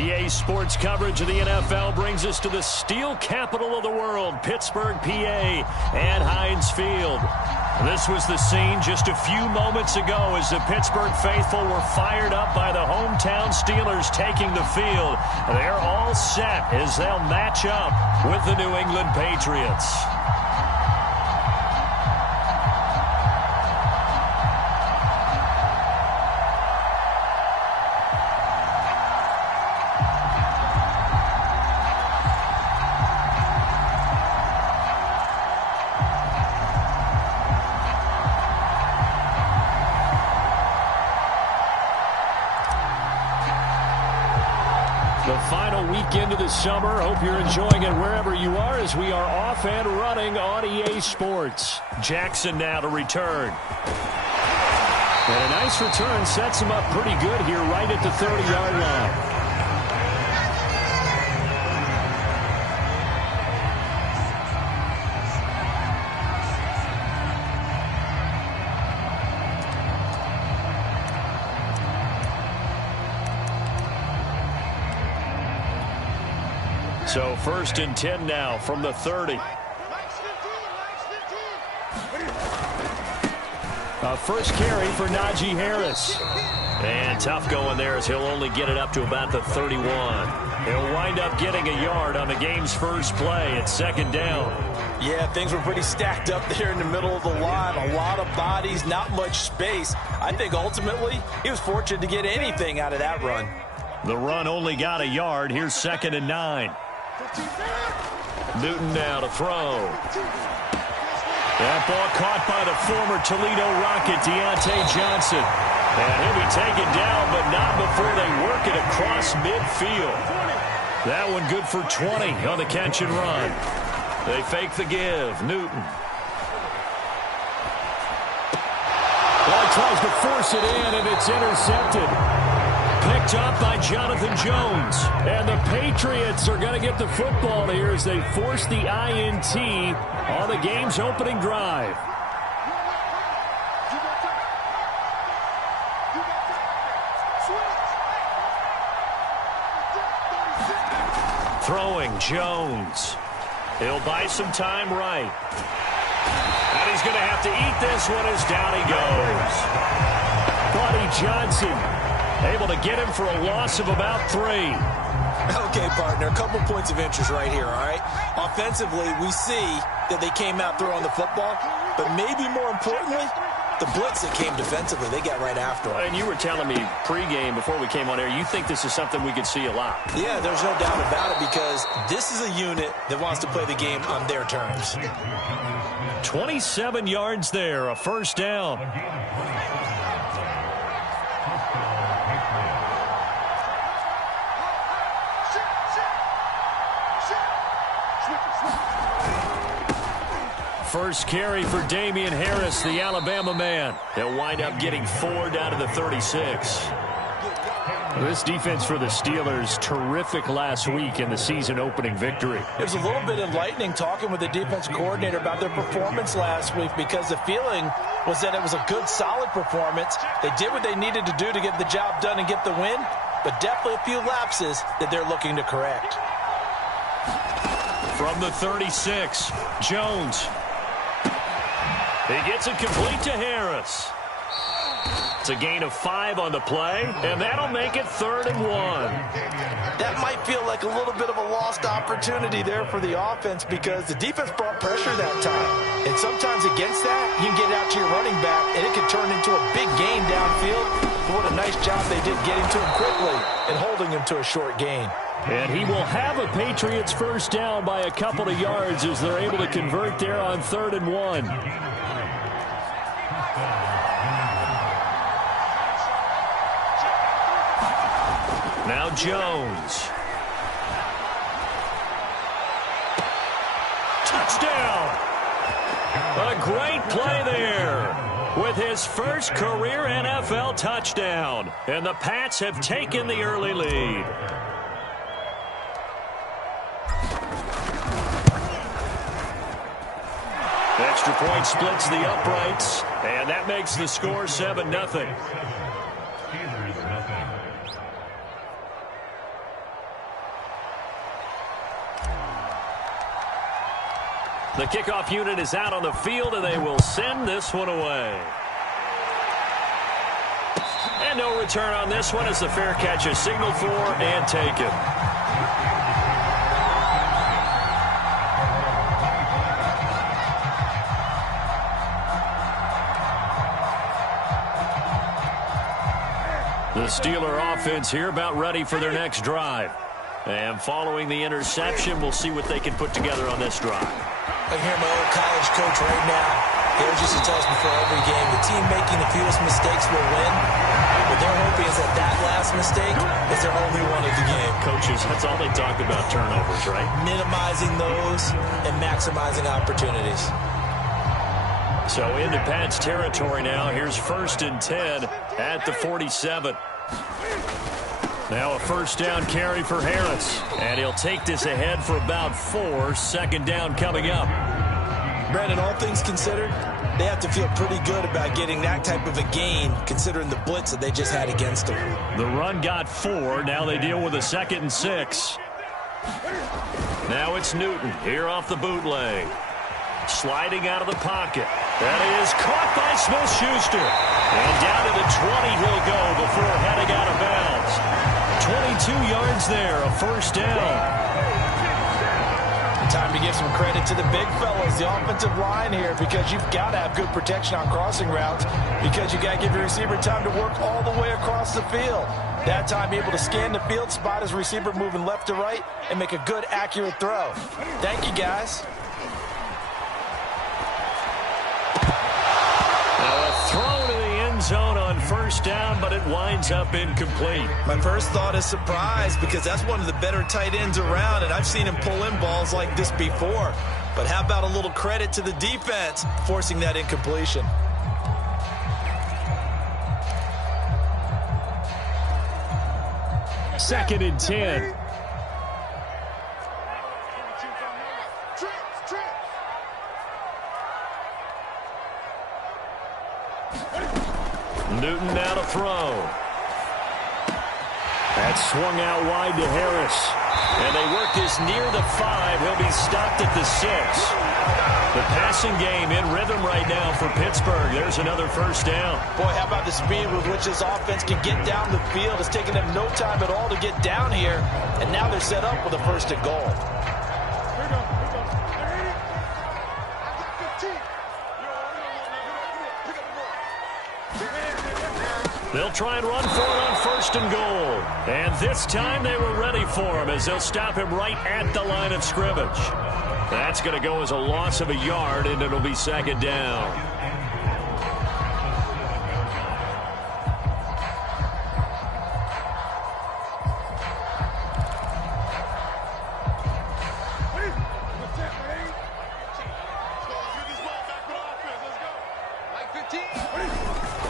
EA Sports coverage of the NFL brings us to the steel capital of the world, Pittsburgh, PA, and Heinz Field. This was the scene just a few moments ago as the Pittsburgh faithful were fired up by the hometown Steelers taking the field. They're all set as they'll match up with the New England Patriots. Into the summer. Hope you're enjoying it wherever you are as we are off and running on EA Sports. Jackson now to return. And a nice return sets him up pretty good here right at the 30-yard line. So 1st and 10 now from the 30. First carry for Najee Harris. And tough going there as he'll only get it up to about the 31. He'll wind up getting a yard on the game's first play at 2nd down. Yeah, things were pretty stacked up there in the middle of the line. A lot of bodies, not much space. I think ultimately he was fortunate to get anything out of that run. The run only got a yard. Here's 2nd and 9. Newton now to throw. That ball caught by the former Toledo Rocket, Deontay Johnson. And he'll be taken down, but not before they work it across midfield. That one good for 20 on the catch and run. They fake the give. Newton. Well, he tries to force it in, and it's intercepted. Picked up by Jonathan Jones. And the Patriots are going to get the football here as they force the INT on the game's opening drive. Throwing Jones. He'll buy some time right. And he's going to have to eat this one as down he goes. Buddy Johnson able to get him for a loss of about 3. Okay, partner, a couple points of interest right here, all right? Offensively, we see that they came out throwing the football, but maybe more importantly, the blitz that came defensively, they got right after him. And you were telling me pregame before we came on air, you think this is something we could see a lot. Yeah, there's no doubt about it because this is a unit that wants to play the game on their terms. 27 yards there, a 1st down. First carry for Damian Harris, the Alabama man. He'll wind up getting 4 down to the 36. This defense for the Steelers, terrific last week in the season-opening victory. It was a little bit enlightening talking with the defense coordinator about their performance last week because the feeling was that it was a good, solid performance. They did what they needed to do to get the job done and get the win, but definitely a few lapses that they're looking to correct. From the 36, Jones. He gets it complete to Harris. It's a gain of 5 on the play, and that'll make it 3rd and 1. That might feel like a little bit of a lost opportunity there for the offense because the defense brought pressure that time. And sometimes against that, you can get out to your running back, and it can turn into a big gain downfield. But what a nice job they did getting to him quickly and holding him to a short gain. And he will have a Patriots 1st down by a couple of yards as they're able to convert there on 3rd and 1. Now Jones. Touchdown. A great play there with his first career NFL touchdown. And the Pats have taken the early lead. Extra point splits the uprights, and that makes the score 7-0. The kickoff unit is out on the field, and they will send this one away. And no return on this one as the fair catch is signaled for and taken. The Steeler offense here about ready for their next drive. And following the interception, we'll see what they can put together on this drive. I hear my old college coach right now. He always used to tell us before every game, the team making the fewest mistakes will win. What they're hoping is that last mistake is their only one of the game. Coaches, that's all they talk about, turnovers, right? Minimizing those and maximizing opportunities. So into Pat's territory now. Here's 1st and 10 at the 47. Now a first down carry for Harris. And he'll take this ahead for about 4. Second down coming up. Brandon, all things considered, they have to feel pretty good about getting that type of a gain considering the blitz that they just had against them. The run got 4. Now they deal with a 2nd and 6. Now it's Newton here off the bootleg. Sliding out of the pocket. That is caught by Smith-Schuster. And down to the 20 he'll go before heading out of bounds. 22 yards there, a first down. Time to give some credit to the big fellas, the offensive line here, because you've got to have good protection on crossing routes because you got to give your receiver time to work all the way across the field. That time able to scan the field, spot his receiver moving left to right, and make a good, accurate throw. Thank you, guys. Throw to the end zone on first down, but it winds up incomplete. My first thought is surprise because that's one of the better tight ends around, and I've seen him pull in balls like this before. But how about a little credit to the defense forcing that incompletion? Second and 10. Newton now to throw. That's swung out wide to Harris. And they work this near the 5. He'll be stopped at the 6. The passing game in rhythm right now for Pittsburgh. There's another first down. Boy, how about the speed with which this offense can get down the field. It's taken them no time at all to get down here. And now they're set up with a 1st and goal. They'll try and run for it on 1st and goal. And this time they were ready for him as they'll stop him right at the line of scrimmage. That's going to go as a loss of a yard, and it'll be 2nd down.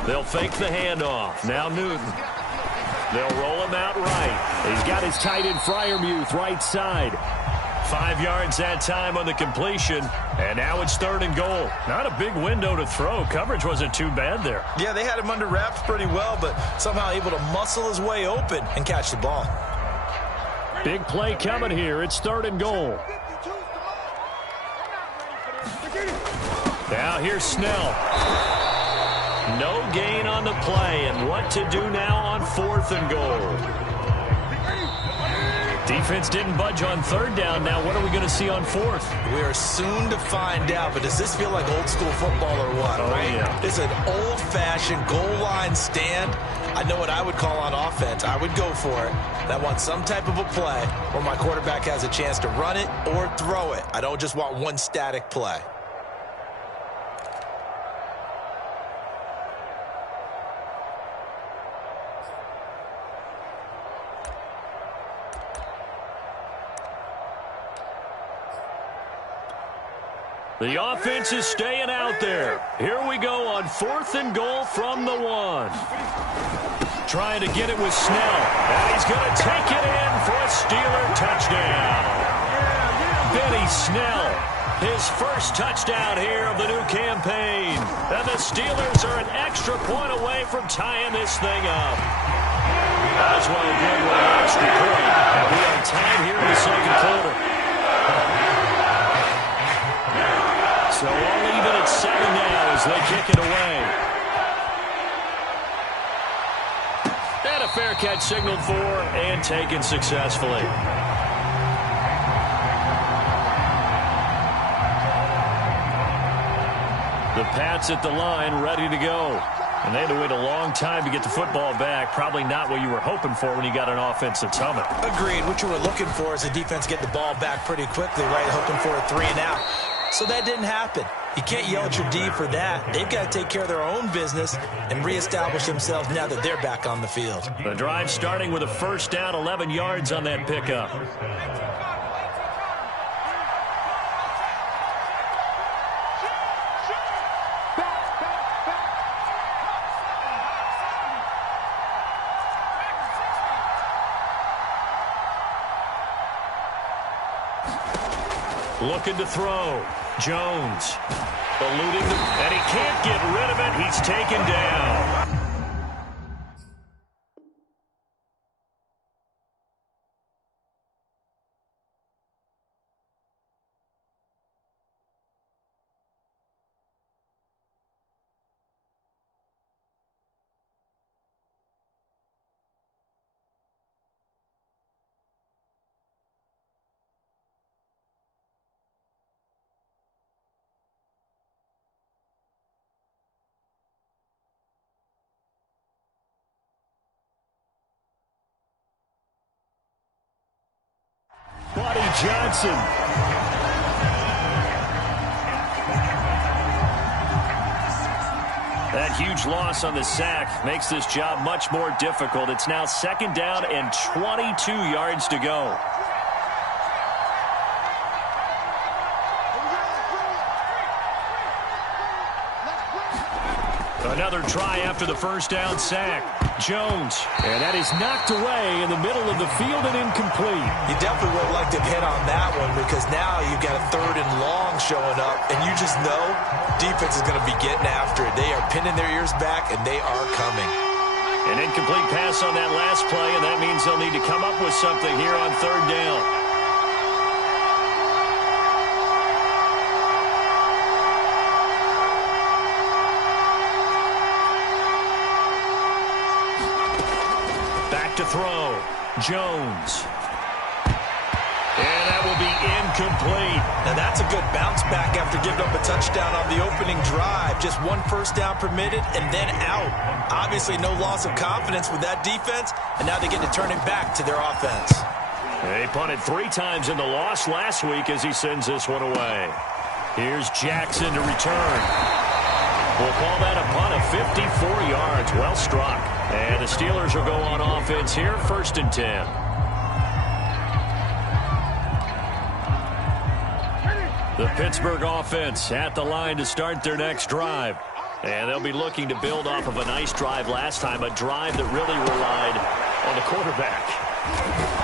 They'll fake the handoff. Now Newton. They'll roll him out right. He's got his tight end Freiermuth right side. 5 yards that time on the completion. And now it's 3rd and goal. Not a big window to throw. Coverage wasn't too bad there. Yeah, they had him under wraps pretty well, but somehow able to muscle his way open and catch the ball. Big play coming here. It's 3rd and goal. Now here's Snell. No gain on the play, and what to do now on 4th and goal. Defense didn't budge on 3rd down. Now what are we going to see on 4th? We are soon to find out, but does this feel like old school football or what? Oh, right? Yeah. It's an old-fashioned goal line stand. I know what I would call on offense. I would go for it. And I want some type of a play where my quarterback has a chance to run it or throw it. I don't just want one static play. The offense is staying out there. Here we go on 4th and goal from the 1. Trying to get it with Snell. And he's going to take it in for a Steeler touchdown. Benny Snell, his first touchdown here of the new campaign. And the Steelers are an extra point away from tying this thing up. Boswell good with an extra point. And we have time here in the 2nd quarter. So all even at 7 now as they kick it away. And a fair catch signaled for and taken successfully. The Pats at the line, ready to go. And they had to wait a long time to get the football back. Probably not what you were hoping for when you got an offense that's humming. Agreed. What you were looking for is the defense get the ball back pretty quickly, right? Hoping for a 3 and out. So that didn't happen. You can't yell at your D for that. They've got to take care of their own business and reestablish themselves now that they're back on the field. The drive starting with a first down, 11 yards on that pickup. Looking to throw. Jones. Eluding them, and he can't get rid of it. He's taken down. Buddy Johnson. That huge loss on the sack makes this job much more difficult. It's now 2nd down and 22 yards to go. Another try after the first down sack. Jones. And that is knocked away in the middle of the field and incomplete. You definitely would have liked to hit on that one because now you've got a 3rd and long showing up, and you just know defense is going to be getting after it. They are pinning their ears back, and they are coming. An incomplete pass on that last play, and that means they'll need to come up with something here on 3rd down. To throw. Jones. And that will be incomplete. Now that's a good bounce back after giving up a touchdown on the opening drive. Just 1 first down permitted and then out. Obviously no loss of confidence with that defense, and now they get to turn it back to their offense. They punted 3 times in the loss last week as he sends this one away. Here's Jackson to return. We'll call that a punt of 54 yards. Well struck. And the Steelers will go on offense here, 1st and 10. The Pittsburgh offense at the line to start their next drive. And they'll be looking to build off of a nice drive last time, a drive that really relied on the quarterback.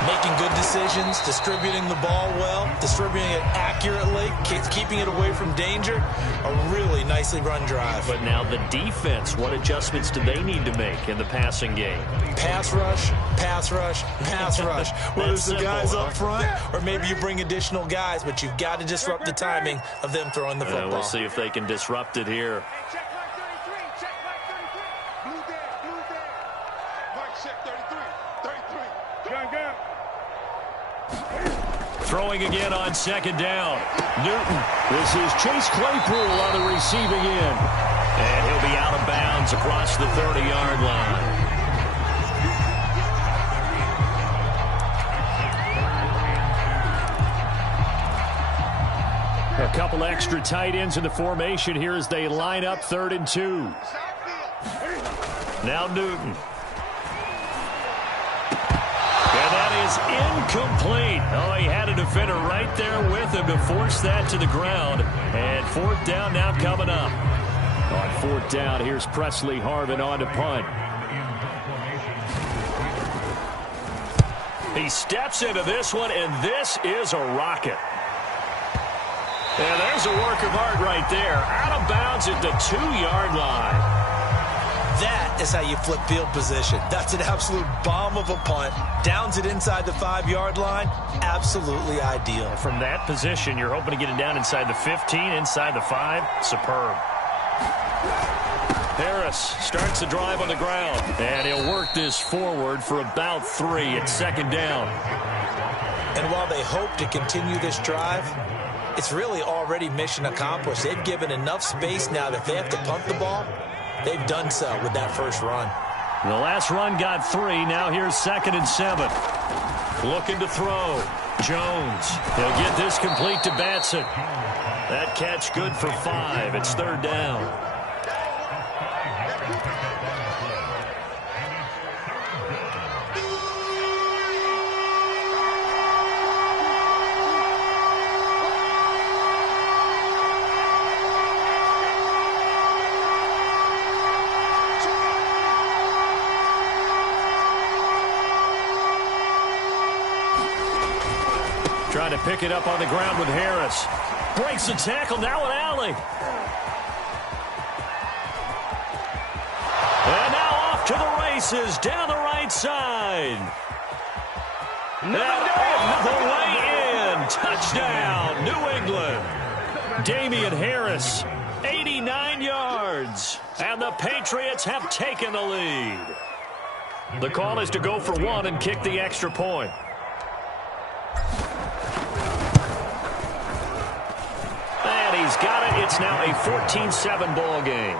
Making good decisions, distributing the ball well, distributing it accurately, keeping it away from danger. A really nicely run drive. But now the defense, what adjustments do they need to make in the passing game? Pass rush, pass rush, pass rush. Whether it's the guys up front or maybe you bring additional guys, but you've got to disrupt the timing of them throwing the football. We'll see if they can disrupt it here. Throwing again on 2nd down. Newton. This is Chase Claypool on the receiving end. And he'll be out of bounds across the 30-yard line. A couple extra tight ends in the formation here as they line up 3rd and 2. Now Newton. Is incomplete. Oh, he had a defender right there with him to force that to the ground. And 4th down now coming up. On 4th down, here's Presley Harvin on to punt. He steps into this one, and this is a rocket. And there's a work of art right there. Out of bounds at the 2-yard line. That is how you flip field position. That's an absolute bomb of a punt. Downs it inside the 5-yard line. Absolutely ideal. From that position, you're hoping to get it down inside the 15, inside the 5. Superb. Harris starts the drive on the ground, and he'll work this forward for about 3 at second down. And while they hope to continue this drive, it's really already mission accomplished. They've given enough space now that if they have to punt the ball, they've done so with that first run. The last run got 3. Now here's 2nd and 7. Looking to throw. Jones. He'll get this complete to Batson. That catch good for 5. It's 3rd down. Trying to pick it up on the ground with Harris. Breaks the tackle, now an alley. And now off to the races, down the right side. And the way in, touchdown, New England. Damian Harris, 89 yards. And the Patriots have taken the lead. The call is to go for 1 and kick the extra point. He's got it. It's now a 14-7 ball game.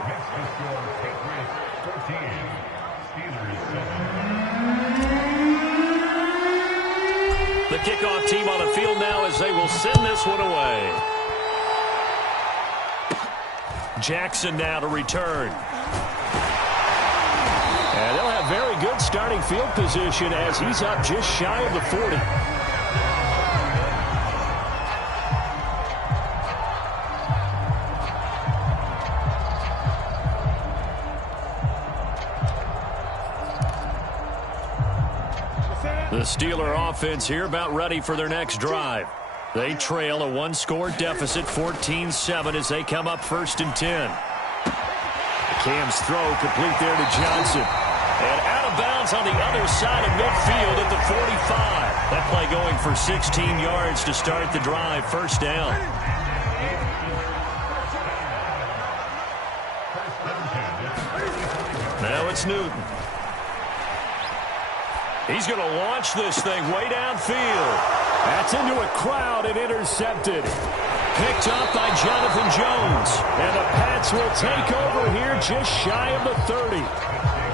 The kickoff team on the field now as they will send this one away. Jackson now to return. And they'll have very good starting field position as he's up just shy of the 40. The Steeler offense here about ready for their next drive. They trail a 1-score deficit, 14-7 as they come up 1st and 10. Cam's throw complete there to Johnson. And out of bounds on the other side of midfield at the 45. That play going for 16 yards to start the drive, 1st down. Now it's Newton. He's going to launch this thing way downfield. That's into a crowd and intercepted. Picked up by Jonathan Jones. And the Pats will take over here just shy of the 30.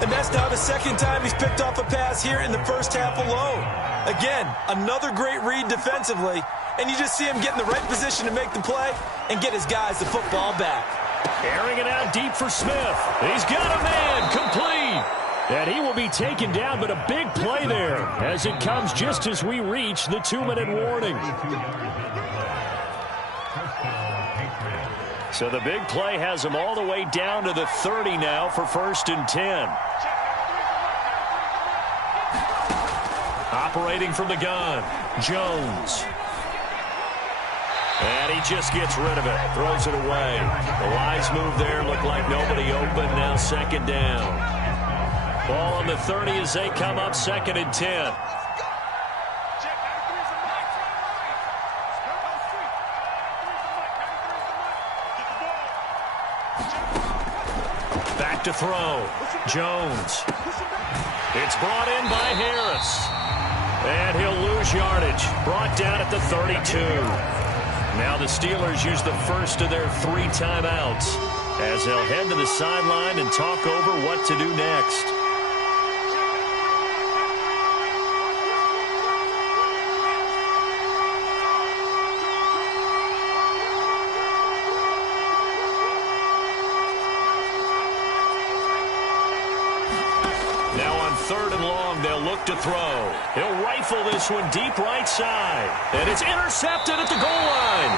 And that's now the 2nd time he's picked off a pass here in the first half alone. Again, another great read defensively. And you just see him get in the right position to make the play and get his guys the football back. Airing it out deep for Smith. He's got a man complete. And he will be taken down, but a big play there as it comes just as we reach the 2-minute warning. So the big play has him all the way down to the 30 now for 1st and 10. Operating from the gun, Jones. And he just gets rid of it, throws it away. The wise move there, looked like nobody open, now 2nd down. Ball on the 30 as they come up 2nd and 10. Back to throw. Jones. It's brought in by Harris. And he'll lose yardage. Brought down at the 32. Now the Steelers use the first of their 3 timeouts as they'll head to the sideline and talk over what to do next. Now on 3rd and long, they'll look to throw. He'll rifle this one deep right side. And it's intercepted at the goal line.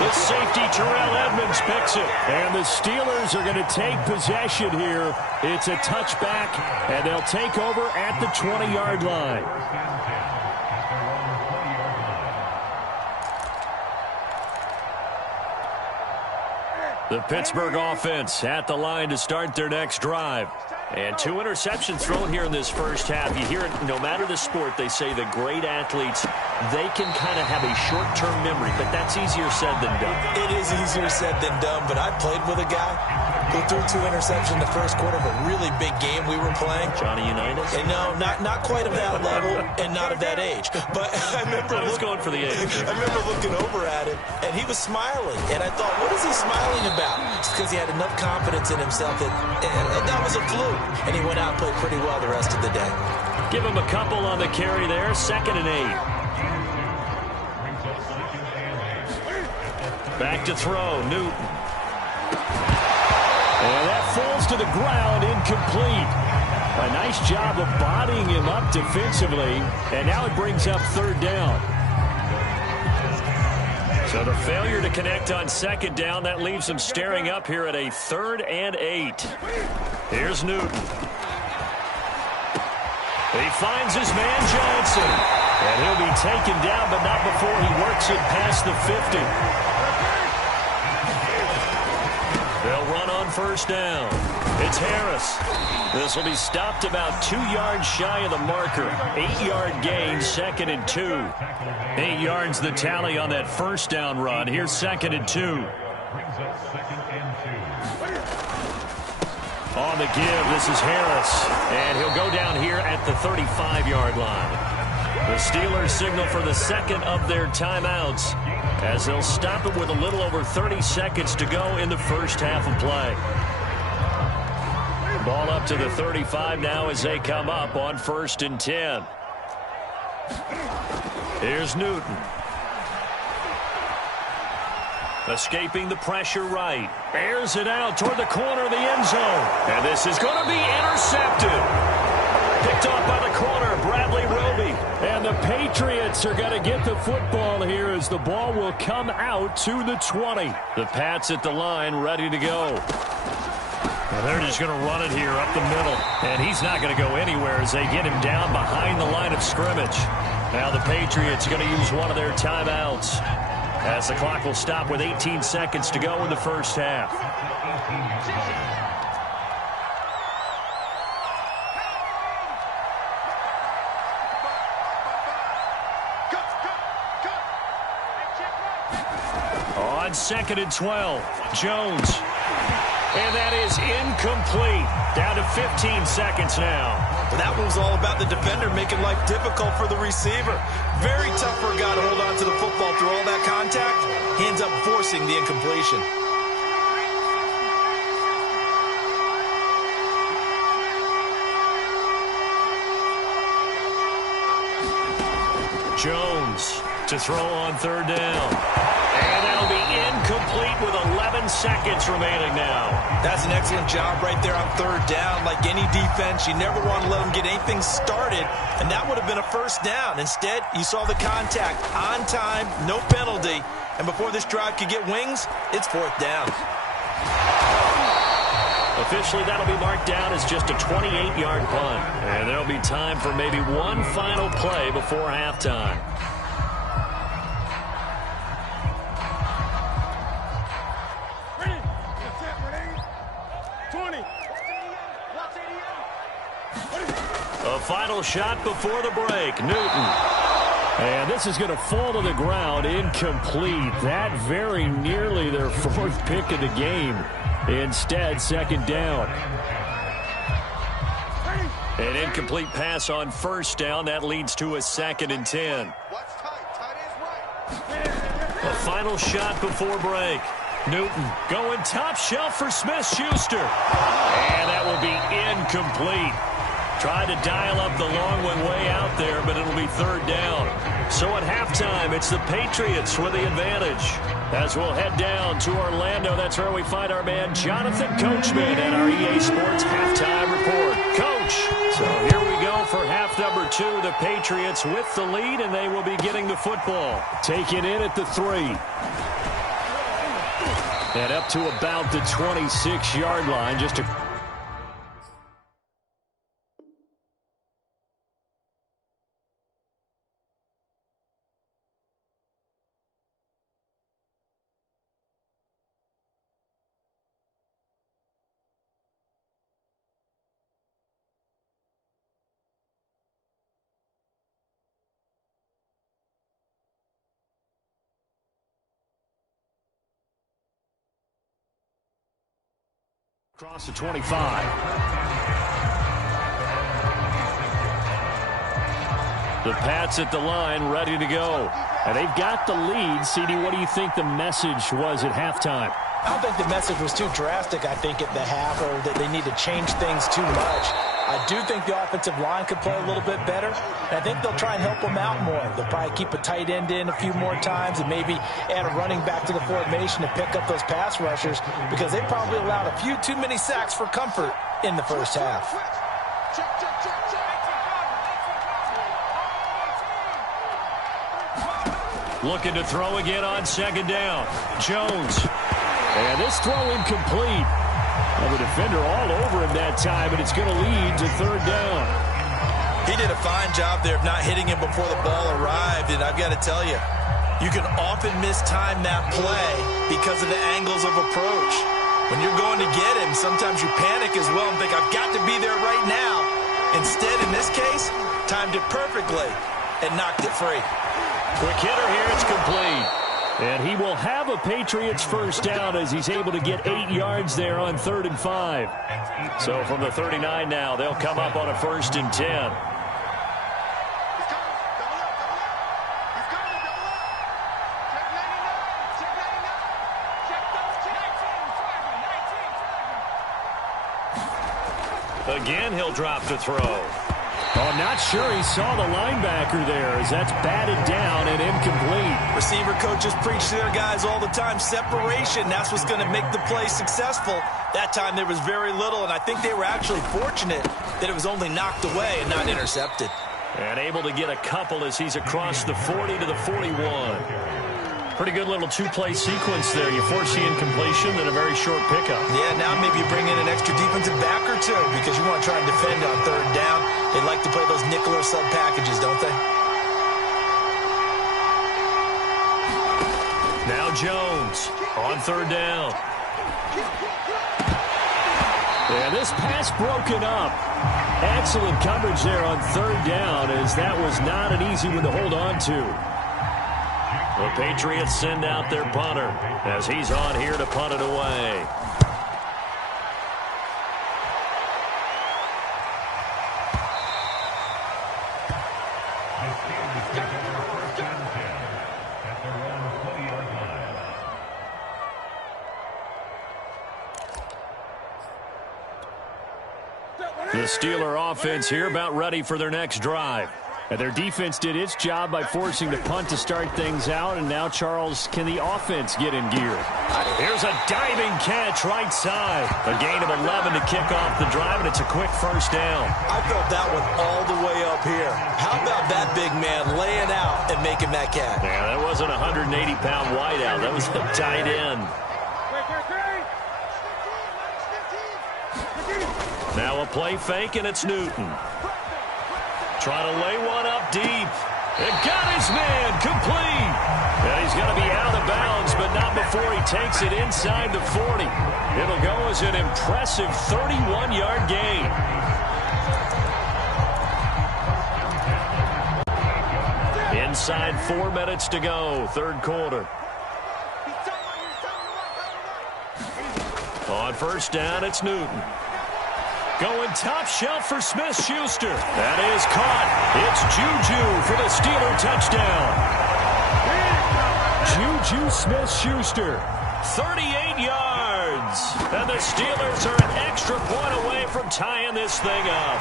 The safety, Terrell Edmonds, picks it. And the Steelers are going to take possession here. It's a touchback, and they'll take over at the 20-yard line. The Pittsburgh offense at the line to start their next drive. And 2 interceptions thrown here in this first half. You hear it, no matter the sport, they say the great athletes, they can kind of have a short-term memory, but that's easier said than done. It is easier said than done, but I played with a guy who threw 2 interceptions in the first quarter of a really big game we were playing. Johnny Unitas? And no, not quite of that level and not of that age. But I remember I was going for the age. I remember looking over at him, and he was smiling. And I thought, what is he smiling about? It's because he had enough confidence in himself that was a fluke. And he went out and played pretty well the rest of the day. Give him a couple on the carry there. 2nd and 8. Back to throw. Newton. And that falls to the ground, incomplete. A nice job of bodying him up defensively. And now it brings up 3rd down. So the failure to connect on 2nd down, that leaves him staring up here at a 3rd and 8. Here's Newton. He finds his man Johnson. And he'll be taken down, but not before he works it past the 50. They'll run on 1st down. It's Harris. This will be stopped about 2 yards shy of the marker. 8-yard gain, 2nd and 2. 8 yards the tally on that 1st down run. Here's 2nd and 2. On the give, this is Harris. And he'll go down here at the 35-yard line. The Steelers signal for the 2nd of their timeouts as they'll stop it with a little over 30 seconds to go in the first half of play. Ball up to the 35 now as they come up on 1st and 10. Here's Newton. Escaping the pressure right. Airs it out toward the corner of the end zone. And this is going to be intercepted. Picked off by the corner, Bradley Roby. And the Patriots are going to get the football here as the ball will come out to the 20. The Pats at the line ready to go. And they're just going to run it here up the middle. And he's not going to go anywhere as they get him down behind the line of scrimmage. Now the Patriots are going to use one of their timeouts as the clock will stop with 18 seconds to go in the first half. On 2nd and 12, Jones. And that is incomplete. Down to 15 seconds now. Well, that one was all about the defender making life difficult for the receiver. Very tough for a guy to hold on to the football through all that contact. He ends up forcing the incompletion. Jones to throw on 3rd down. And that'll be incomplete with 11 seconds remaining now. That's an excellent job right there on 3rd down. Like any defense, you never want to let them get anything started, and that would have been a 1st down. Instead, you saw the contact on time, no penalty, and before this drive could get wings, it's 4th down. Officially, that'll be marked down as just a 28-yard punt. And there'll be time for maybe one final play before halftime. A final shot before the break. Newton. And this is going to fall to the ground. Incomplete. That very nearly their 4th pick of the game. Instead, 2nd down. An incomplete pass on 1st down. That leads to a 2nd and 10. A final shot before break. Newton going top shelf for Smith-Schuster. And that will be incomplete. Tried to dial up the long one way out there, but it'll be 3rd down. So at halftime, it's the Patriots with the advantage. As we'll head down to Orlando, that's where we find our man Jonathan Coachman and our EA Sports Halftime Report. Coach, so here we go for half number 2. The Patriots with the lead, and they will be getting the football. Taken in at the 3. And up to about the 26-yard line, just a Across the 25. The Pats at the line, ready to go. And they've got the lead. CD, what do you think the message was at halftime? I don't think the message was too drastic, I think, at the half, or that they need to change things too much. I do think the offensive line could play a little bit better, and I think they'll try and help them out more. They'll probably keep a tight end in a few more times and maybe add a running back to the formation to pick up those pass rushers, because they probably allowed a few too many sacks for comfort in the first half. Looking to throw again on second down. Jones. And this throw incomplete. Well, the defender all over him that time, and it's going to lead to third down. He did a fine job there of not hitting him before the ball arrived, and I've got to tell you, you can often mistime that play because of the angles of approach. When you're going to get him, sometimes you panic as well and think, I've got to be there right now. Instead, in this case, timed it perfectly and knocked it free. Quick hitter here, it's complete. And he will have a Patriots first down as he's able to get 8 yards there on 3rd and 5. So from the 39 now, they'll come up on a 1st and 10. Again, he'll drop to throw. Oh, I'm not sure he saw the linebacker there as that's batted down and incomplete. Receiver coaches preach to their guys all the time. Separation, that's what's going to make the play successful. That time there was very little, and I think they were actually fortunate that it was only knocked away and not intercepted. And able to get a couple as he's across the 40 to the 41. Pretty good little two-play sequence there. You force the incompletion, then a very short pickup. Yeah, now maybe you bring in an extra defensive back or two because you want to try and defend on 3rd down. They like to play those nickel or sub packages, don't they? Now Jones on 3rd down. And this pass broken up. Excellent coverage there on 3rd down as that was not an easy one to hold on to. The Patriots send out their punter as he's on here to punt it away. The Steeler offense here about ready for their next drive. And their defense did its job by forcing the punt to start things out. And now, Charles, can the offense get in gear? Here's a diving catch right side. A gain of 11 to kick off the drive, and it's a quick first down. I felt that one all the way up here. How about that big man laying out and making that catch? Yeah, that wasn't a 180-pound wideout. That was a tight end. Now a play fake, and it's Newton. Trying to lay one up deep. It got his man complete. And he's going to be out of bounds, but not before he takes it inside the 40. It'll go as an impressive 31-yard gain. Inside 4 minutes to go, 3rd quarter. On 1st down, it's Newton. Going top shelf for Smith-Schuster. That is caught. It's Juju for the Steeler touchdown. Juju Smith-Schuster, 38 yards. And the Steelers are an extra point away from tying this thing up.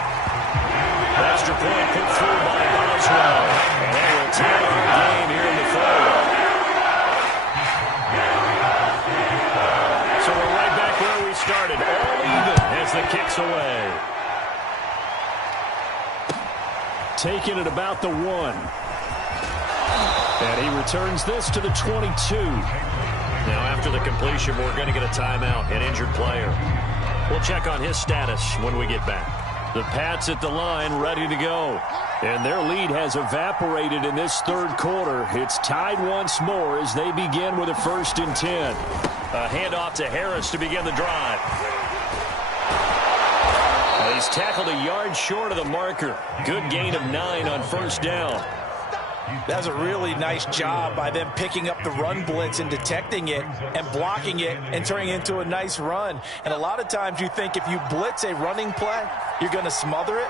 Extra point put through by Boswell. And that will tie our game here in the 3rd. So we're right back where we started. All even as the kick's away. Taking it about the 1. And he returns this to the 22. Now after the completion, we're going to get a timeout, an injured player. We'll check on his status when we get back. The Pats at the line ready to go. And their lead has evaporated in this 3rd quarter. It's tied once more as they begin with a 1st and 10. A handoff to Harris to begin the drive. He's tackled a yard short of the marker. Good gain of 9 on 1st down. That's a really nice job by them picking up the run blitz and detecting it and blocking it and turning it into a nice run. And a lot of times you think if you blitz a running play, you're going to smother it.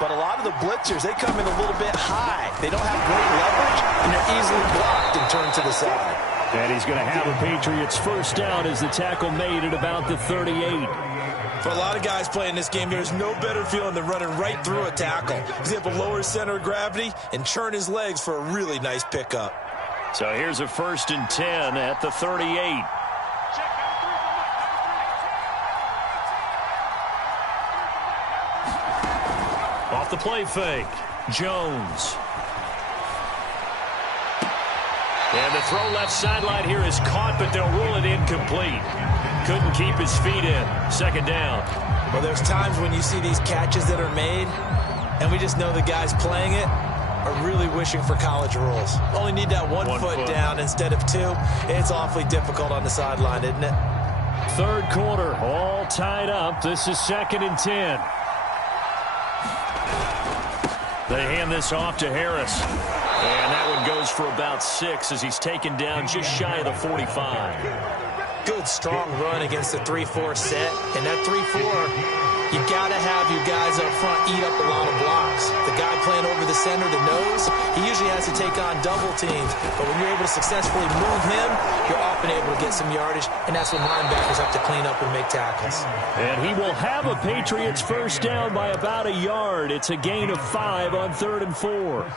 But a lot of the blitzers, they come in a little bit high. They don't have great leverage, and they're easily blocked and turned to the side. And he's going to have a Patriots first down as the tackle made at about the 38. For a lot of guys playing this game, there's no better feeling than running right through a tackle. He's able to lower his center of gravity and churn his legs for a really nice pickup. So here's a 1st and 10 at the 38. Off the play fake, Jones. And the throw left sideline here is caught, but they'll rule it incomplete. Couldn't keep his feet in. 2nd down. Well, there's times when you see these catches that are made, and we just know the guys playing it are really wishing for college rules. Only need that one foot down instead of 2. It's awfully difficult on the sideline, isn't it? 3rd quarter, all tied up. This is 2nd and 10. They hand this off to Harris. And that one goes for about 6 as he's taken down just shy of the 45. Good, strong run against the 3-4 set. And that 3-4, you got to have you guys up front eat up a lot of blocks. The guy playing over the center, the nose, he usually has to take on double teams. But when you're able to successfully move him, you're often able to get some yardage. And that's when linebackers have to clean up and make tackles. And he will have a Patriots first down by about a yard. It's a gain of 5 on 3rd and 4.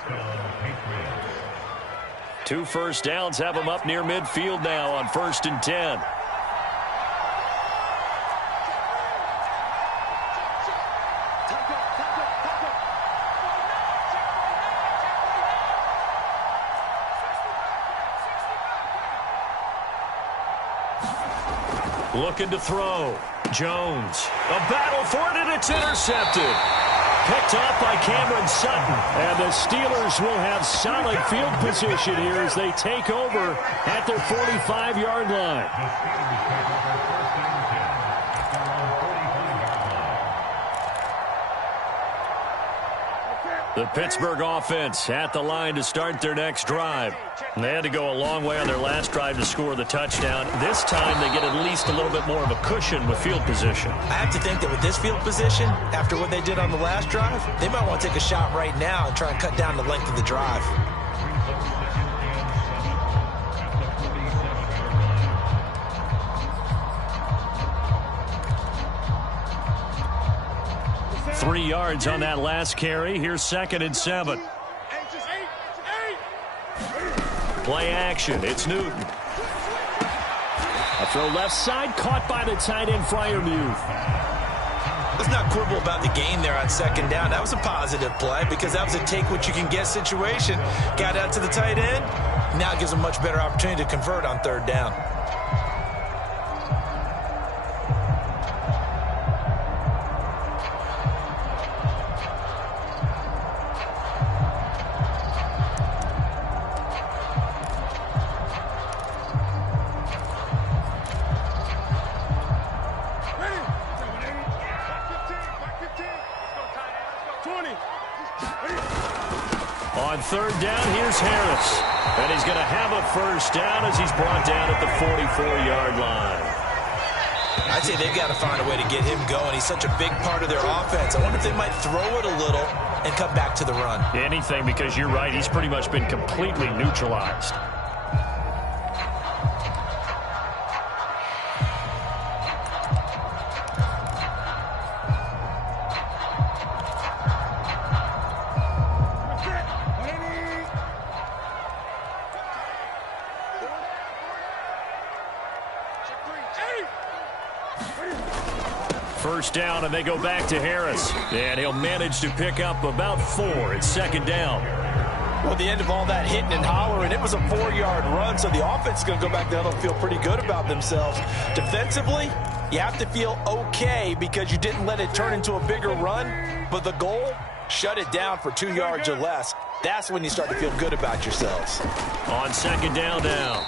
2 first downs have him up near midfield now on 1st and 10. Looking to throw. Jones. A battle for it, and it's intercepted. Picked off by Cameron Sutton. And the Steelers will have solid field position here as they take over at their 45-yard line. The Pittsburgh offense at the line to start their next drive. And they had to go a long way on their last drive to score the touchdown. This time they get at least a little bit more of a cushion with field position. I have to think that with this field position, after what they did on the last drive, they might want to take a shot right now and try and cut down the length of the drive. Three yards on that last carry. Here's 2nd and 7. Play action. It's Newton. A throw left side, caught by the tight end, Freiermuth. Let's not quibble about the gain there on 2nd down. That was a positive play because that was a take-what-you-can-get situation. Got out to the tight end. Now it gives them a much better opportunity to convert on 3rd down. On 3rd down, here's Harris. And he's going to have a first down as he's brought down at the 44-yard line. I'd say they've got to find a way to get him going. He's such a big part of their offense. I wonder if they might throw it a little and come back to the run. Anything, because you're right. He's pretty much been completely neutralized. First down, and they go back to Harris. And he'll manage to pick up about 4. It's 2nd down. Well, the end of all that hitting and hollering, it was a 4-yard run, so the offense is going to go back there and feel pretty good about themselves. Defensively, you have to feel okay because you didn't let it turn into a bigger run, but the goal, shut it down for 2 yards or less. That's when you start to feel good about yourselves. On 2nd down now,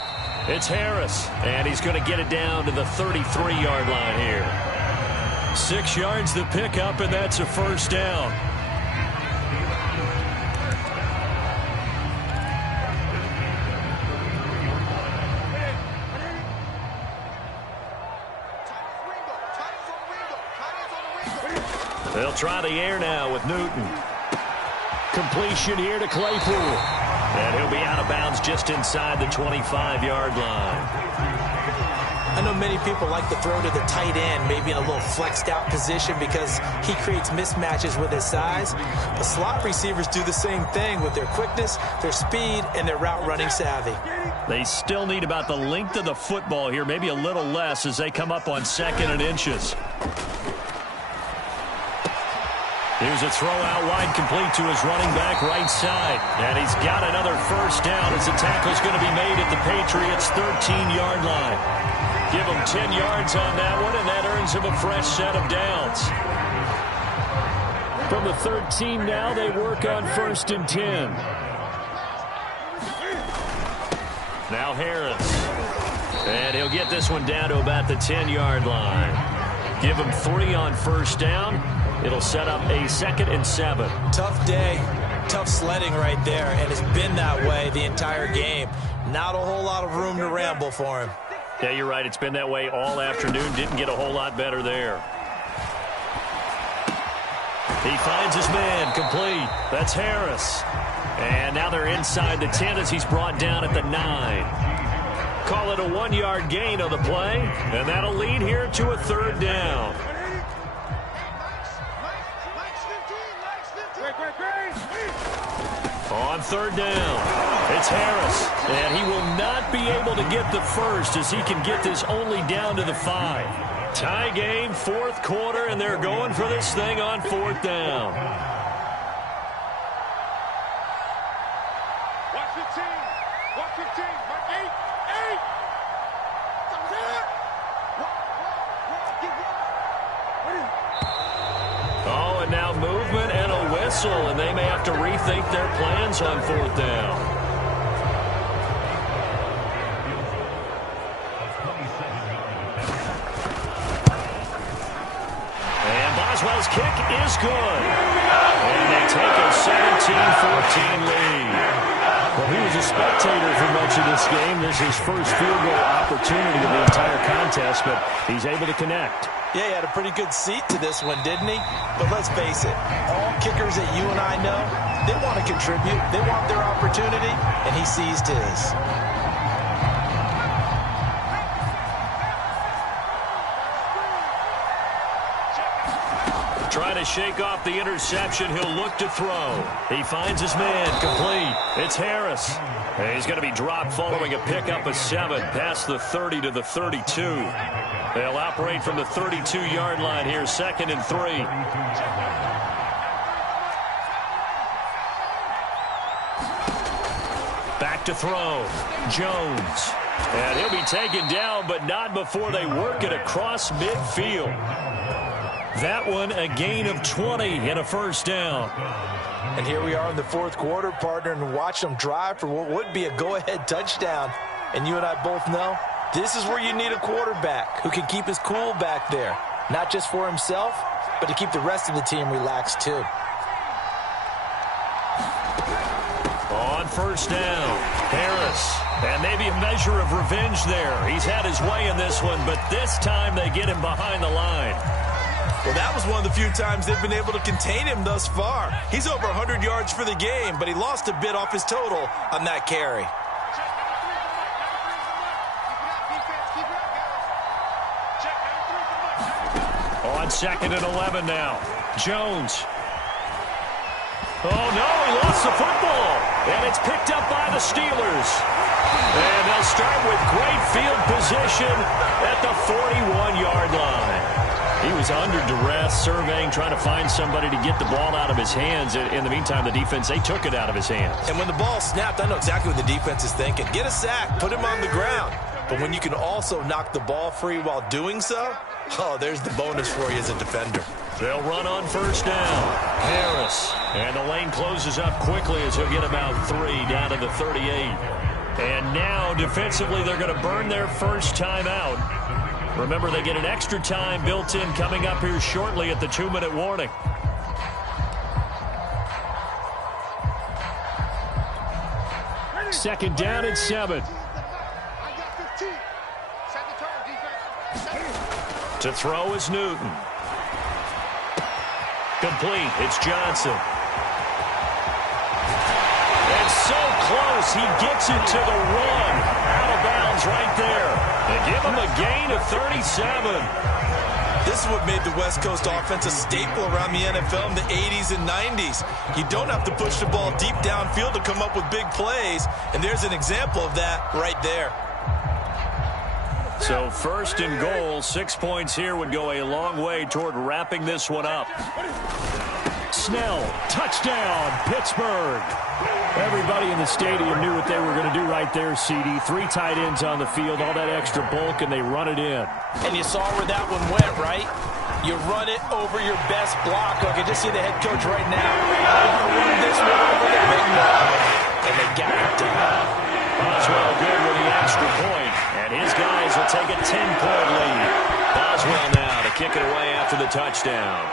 it's Harris, and he's going to get it down to the 33-yard line here. 6 yards the pickup, and that's a first down. They'll try the air now with Newton. Completion here to Claypool. And he'll be out of bounds just inside the 25-yard line. I know many people like to throw to the tight end, maybe in a little flexed out position because he creates mismatches with his size. But slot receivers do the same thing with their quickness, their speed, and their route running savvy. They still need about the length of the football here, maybe a little less as they come up on 2nd and inches. Here's a throw out wide, complete to his running back right side. And he's got another first down as the tackle's going to be made at the Patriots' 13-yard line. Give him 10 yards on that one, and that earns him a fresh set of downs. From the 13 now, they work on 1st and 10. Now Harris. And he'll get this one down to about the 10-yard line. Give him 3 on first down. It'll set up a 2nd and 7. Tough day, tough sledding right there, and it's been that way the entire game. Not a whole lot of room to ramble for him. Yeah, you're right. It's been that way all afternoon. Didn't get a whole lot better there. He finds his man, complete. That's Harris. And now they're inside the 10 as he's brought down at the 9. Call it a 1-yard gain on the play, and that'll lead here to a 3rd down. On 3rd down, it's Harris, and he will not be able to get the first as he can get this only down to the 5. Tie game, 4th quarter, and they're going for this thing on 4th down. Watch your team. Watch your team. 8. Oh, and now movement and a whistle, and they may have to rethink their plans on 4th down. And Boswell's kick is good. And they take a 17-14 lead. Well, he was a spectator for much of this game. This is his first field goal opportunity of the entire contest, but he's able to connect. Yeah, he had a pretty good seat to this one, didn't he? But let's face it, all kickers that you and I know, they want to contribute. They want their opportunity, and he seized his. Trying to shake off the interception. He'll look to throw. He finds his man, complete. It's Harris. And he's going to be dropped following a pickup of 7 past the 30 to the 32. They'll operate from the 32-yard line here, 2nd and 3. Back to throw. Jones. And he'll be taken down, but not before they work it across midfield. That one, a gain of 20 and a first down. And here we are in the 4th quarter, partner, and watch them drive for what would be a go-ahead touchdown. And you and I both know this is where you need a quarterback who can keep his cool back there. Not just for himself, but to keep the rest of the team relaxed too. On first down, Harris. And maybe a measure of revenge there. He's had his way in this one, but this time they get him behind the line. Well, that was one of the few times they've been able to contain him thus far. He's over 100 yards for the game, but he lost a bit off his total on that carry. On 2nd and 11 now. Jones. Oh, no, he lost the football. And it's picked up by the Steelers. And they'll start with great field position at the 41-yard line. He was under duress, surveying, trying to find somebody to get the ball out of his hands. In the meantime, the defense, they took it out of his hands. And when the ball snapped, I know exactly what the defense is thinking. Get a sack, put him on the ground. But when you can also knock the ball free while doing so, oh, there's the bonus for you as a defender. They'll run on first down. Harris. And the lane closes up quickly as he'll get about 3 down to the 38. And now, defensively, they're going to burn their first time out. Remember, they get an extra time built in coming up here shortly at the 2-minute warning. Second down and 7. To throw is Newton. Complete. It's Johnson. And so close. He gets it to the run. Out of bounds right there. They give him a gain of 37. This is what made the West Coast offense a staple around the NFL in the 80s and 90s. You don't have to push the ball deep downfield to come up with big plays, and there's an example of that right there. So first and goal, 6 points here would go a long way toward wrapping this one up. Snell, touchdown, Pittsburgh. Everybody in the stadium knew what they were going to do right there, CD. 3 tight ends on the field, all that extra bulk, and they run it in. And you saw where that one went, right? You run it over your best block. I can just see the head coach right now. I want to run this one over the big ball. And they got it done. Boswell good with the extra point, and his guys will take a 10-point lead. Boswell now to kick it away after the touchdown.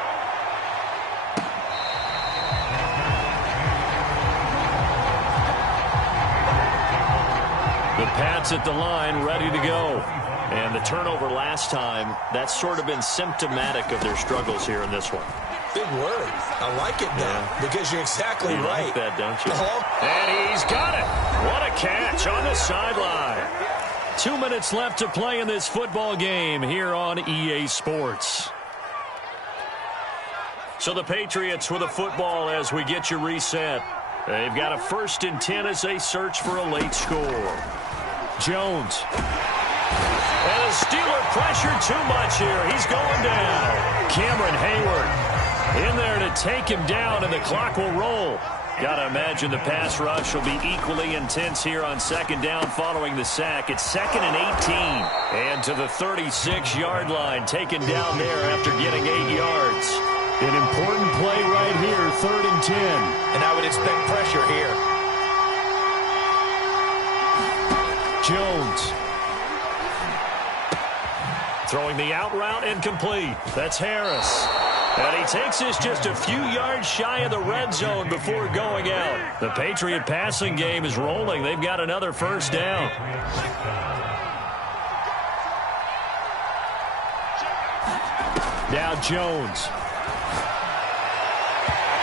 The Pats at the line, ready to go. And the turnover last time, that's sort of been symptomatic of their struggles here in this one. Big word. I like it, though, because you're exactly right. Like that, don't you? And he's got it. What a catch on the sideline. 2 minutes left to play in this football game here on EA Sports. So the Patriots with a football as we get you reset. They've got a 1st and 10 as they search for a late score. Jones. And the Steeler pressure too much here. He's going down. Cameron Hayward in there to take him down, and the clock will roll. Got to imagine the pass rush will be equally intense here on 2nd down following the sack. It's 2nd and 18. And to the 36-yard line, taken down there after getting 8 yards. An important play right here, 3rd and 10. And I would expect pressure here. Jones. Throwing the out route incomplete. That's Harris. And he takes this just a few yards shy of the red zone before going out. The Patriot passing game is rolling. They've got another 1st down. Now Jones.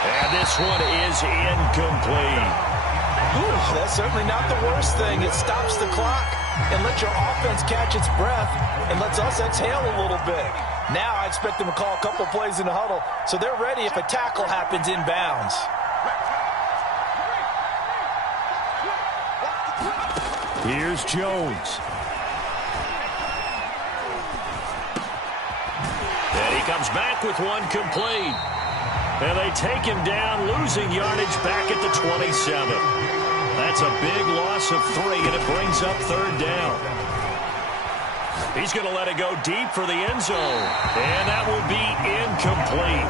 And this one is incomplete. Ooh, that's certainly not the worst thing. It stops the clock and lets your offense catch its breath and lets us exhale a little bit. Now I expect them to call a couple plays in the huddle so they're ready if a tackle happens inbounds. Here's Jones. And he comes back with one complete. And they take him down, losing yardage back at the 27. That's a big loss of 3, and it brings up 3rd down. He's going to let it go deep for the end zone. And that will be incomplete.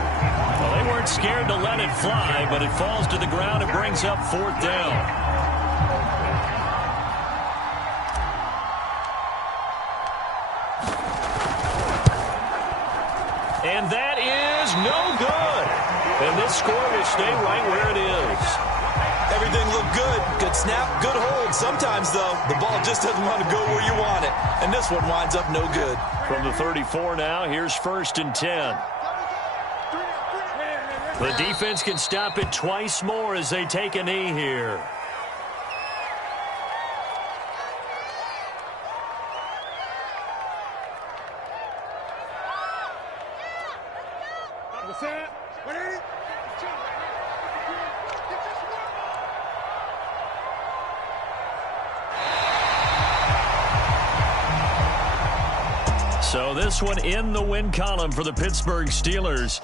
Well, they weren't scared to let it fly, but it falls to the ground and brings up 4th down. And that is no good. And this score will stay right where it is. Everything looked good. Good snap, good hold. Sometimes, though, the ball just doesn't want to go where you want it. And this one winds up no good. From the 34 now, here's 1st and 10. The defense can stop it twice more as they take a knee here. So this one in the win column for the Pittsburgh Steelers.